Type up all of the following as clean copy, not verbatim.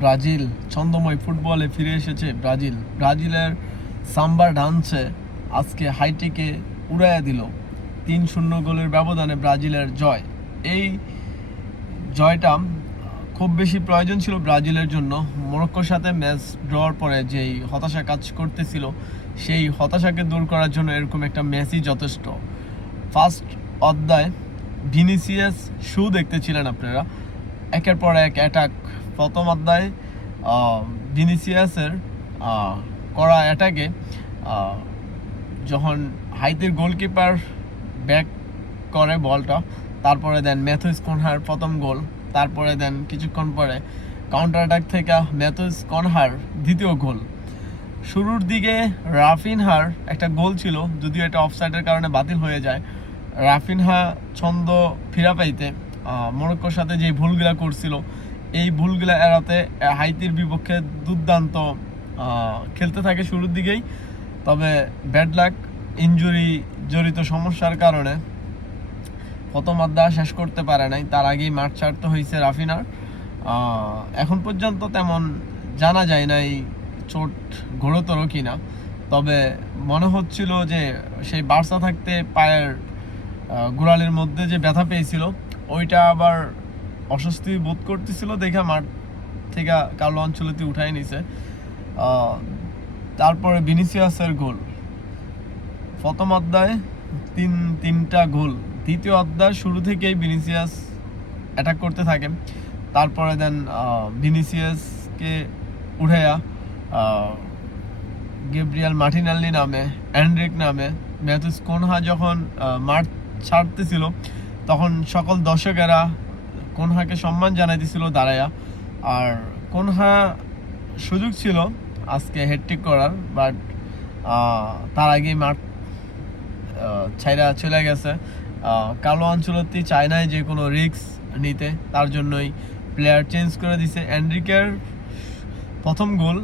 Brazil ছন্দময় ফুটবলে ফিরে এসেছে। ব্রাজিলের সাম্বার ডান্সে আজকে হাইটিকে উড়াইয়া দিল। 3-0 গোলের ব্যবধানে ব্রাজিলের জয়। এই জয়টা খুব বেশি প্রয়োজন ছিল ব্রাজিলের জন্য। মরক্কোর সাথে ম্যাচ ড্রর পরে যেই হতাশা কাজ করতেছিল, সেই হতাশাকে দূর করার জন্য এরকম একটা ম্যাচই যথেষ্ট। ফার্স্ট অধ্যায় ভিনিসিয়াস শু দেখতেছিলেন আপনারা, একের পর এক অ্যাটাক। প্রথম অধ্যায়ে ভিনিসিয়াসের করা অ্যাটাকে যখন হাইতির গোলকিপার ব্যাক করে বলটা, তারপরে দেন ম্যাথুস কনহার প্রথম গোল, তারপরে দেন কিছুক্ষণ পরে কাউন্টার অ্যাটাক থেকে ম্যাথুস কনহার দ্বিতীয় গোল। শুরুর দিকে রাফিনহার একটা গোল ছিল, যদিও এটা অফসাইডের কারণে বাতিল হয়ে যায়। রাফিনহা ছন্দ ফিরা পাইতে মরক্কোর সাথে যে ভুলগুলা করছিল, এই ভুলগুলা এড়াতে হাইতির বিপক্ষে দুর্দান্ত খেলতে থাকে শুরুর দিকেই। তবে ব্যাড লাক, ইনজুরি জড়িত সমস্যার কারণে প্রথম অধ্যায় শেষ করতে পারে নাই, তার আগেই মাঠ ছাড়তে হয়েছে রাফিনার। এখন পর্যন্ত তেমন জানা যায় নাই চোট ঘোরতর কিনা, তবে মনে হচ্ছিল যে সেই বার্সা থাকতে পায়ের গোড়ালির মধ্যে যে ব্যথা পেয়েছিল, ওইটা আবার অস্বস্তি বোধ করতেছিল দেখে মাঠ থেকে কার্লো আনচেলত্তি উঠাই নিছে। তারপরে ভিনিসিয়াসের গোল, প্রথম অধ্যায়ে তিনটা গোল। দ্বিতীয় অধ্যায় শুরু থেকেই ভিনিসিয়াস অ্যাটাক করতে থাকে। তারপরে দেন ভিনিসিয়াসকে উঠাইয়া গ্যাব্রিয়েল মার্টিনেল্লি নামে, এনরিক নামে। ম্যাথুস কোনহা যখন মাঠ ছাড়তেছিল, তখন সকল দর্শকেরা কোনহাকে সম্মান জানাইতেছিল দাঁড়াইয়া। আর কোনহা সুযোগ ছিল আজকে হ্যাটট্রিক করার, বাট তার আগেই মাঠ ছাইরা চলে গেছে। কার্লো আনচেলত্তি চায় নাই যে কোনো রিস্ক নিতে, তার জন্যই প্লেয়ার চেঞ্জ করে দিছে। এনরিকের প্রথম গোল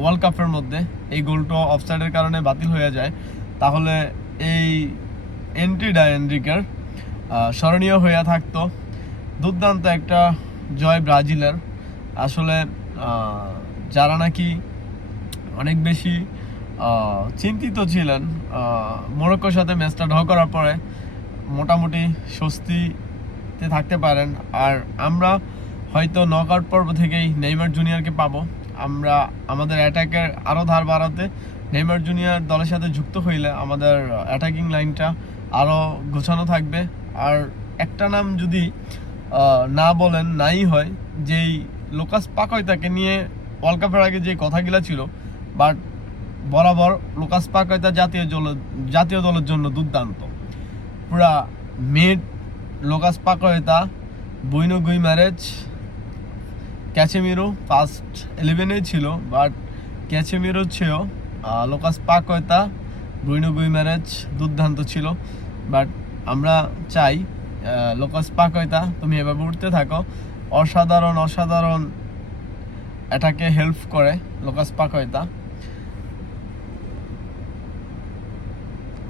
ওয়ার্ল্ড কাপের মধ্যে, এই গোলটা অফসাইডের কারণে বাতিল হয়ে যায়। তাহলে এই এন্ট্রিটা এনরিকের স্মরণীয় হয়ে থাকতো। দুর্দান্ত একটা জয় ব্রাজিলের। আসলে যারা নাকি অনেক বেশি চিন্তিত ছিলেন মরক্কোর সাথে ম্যাচটা ড্র করার পরে, মোটামুটি স্বস্তিতে থাকতে পারেন। আর আমরা হয়তো নকআউট পর্ব থেকেই নেইমার জুনিয়রকে পাবো। আমরা আমাদের অ্যাটাকের আরও ধার বাড়াতে নেইমার জুনিয়র দলের সাথে যুক্ত হইলে আমাদের অ্যাটাকিং লাইনটা আরও গোছানো থাকবে। আর একটা নাম যদি না বলেন নাই হয়, যেই লুকাস পাকয়তাকে নিয়ে ওয়ার্ল্ড কাপের আগে যে কথাগুলো ছিল, বাট বরাবর লুকাস পাকয়তা জাতীয় দলের জন্য দুর্দান্ত। পুরা মিড লুকাস পাকয়তা, বুইনো গুইমারেজ, ক্যাচেমিরো ফার্স্ট 11-এ ছিল, বাট ক্যাচেমিরোর চেয়েও লুকাস পাকয়তা, বুইনো গুইমারেজ দুর্দান্ত ছিল। বাট আমরা চাই লুকাস পাকয়তা তুমি এভাবে উঠতে থাকো। অসাধারণ অ্যাটাকে হেল্প করে লুকাস পাকয়তা।